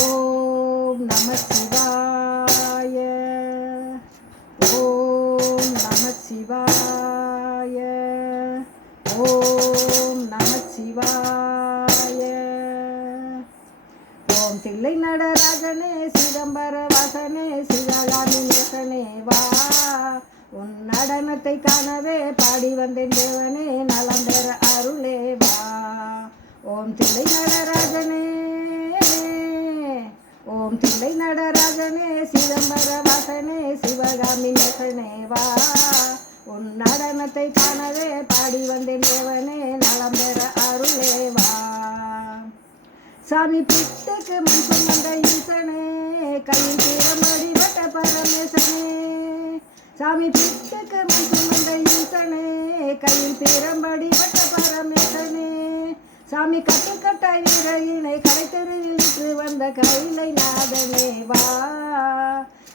ஓம் நம சிவாய. ஓம் நம சிவாய. ஓம் நம சிவாய. ஓம் தில்லை நடராஜனே சிதம்பர வாசனே சிவகாமி நேசனே வா. உன் நடனத்தை காணவே பாடி வந்தேன் தேவனே நலம் பெற அருளே வா. ஓம் தில்லை நடராஜனே. ஓம் தில்லை நடராஜனே சிதம்பர வாசனே சிவகாமி நேசனே வா. உன் நடனத்தை காணவே பாடி வந்தேன் தேவனே நலம் பெற அருளே வா. சாமி பிட்டுக்கு மண் சுமந்த ஈசனே கையில் தீரமடி வட்ட பரமேசனே. சாமி பிட்டுக்கு மண் சுமந்த ஈசனே கையில் தீரம்படி வட்ட பரமேசனே. சாமி கட்டுக்கட்டாய் வீரையினை கடைத்தெருவில் விற்று வந்த கைலை நாதனே வா.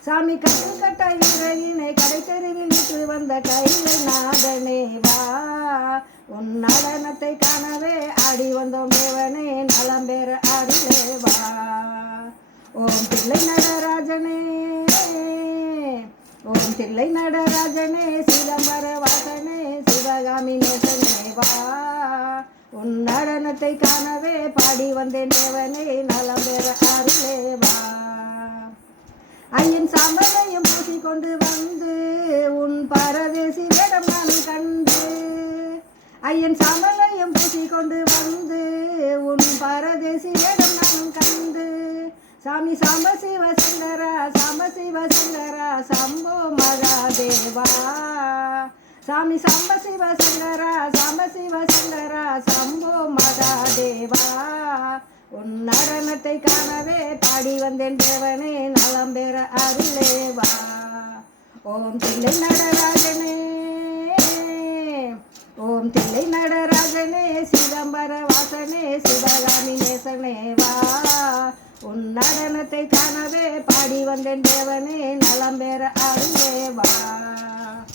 சாமி கட்டுக்கட்டாய் வீரையினை கடைத்தெருவில் விற்று வந்த கைலை நாதனே வா. உன் நடனத்தை காணவே ஆடி வந்தோம் தேவனே நலம் பெற அருளே வா. ஓம் தில்லை நடராஜனே. ஓம் தில்லை நடராஜனே சிதம்பர வாசனே சிவகாமி நேசனே வா. உன் நடனத்தை காணவே பாடி வந்தேன் தேவனே நலம் பெற அருளே வா. ஐயன் சாம்பலையும் பூசிக்கொண்டு வந்து உன் பரதேசி வேடம் நான் கண்டு. ஐயன் சாம்பலையும் பூசிக்கொண்டு வந்து உன் பரதேசி வேடம் நான் கண்டு. சாமி சாம்ப சிவ சங்கரா சாம்ப சிவ சங்கரா சம்போ மகாதேவா. சாமி சாம்ப சிவ சங்கரா சாம்ப சிவ சங்கரா சம்போ மகாதேவா. உன் நடனத்தை காணவே பாடி வந்தேன் தேவனே நலம் பெற அருளே வா. ஓம் தில்லை நடராஜனே. ஓம் தில்லை நடராஜனே சிதம்பர வாசனே சிவகாமி நேசனே வா. உன் நடனத்தை காணவே பாடி வந்தேன் தேவனே நலம் பெற அருளே வா.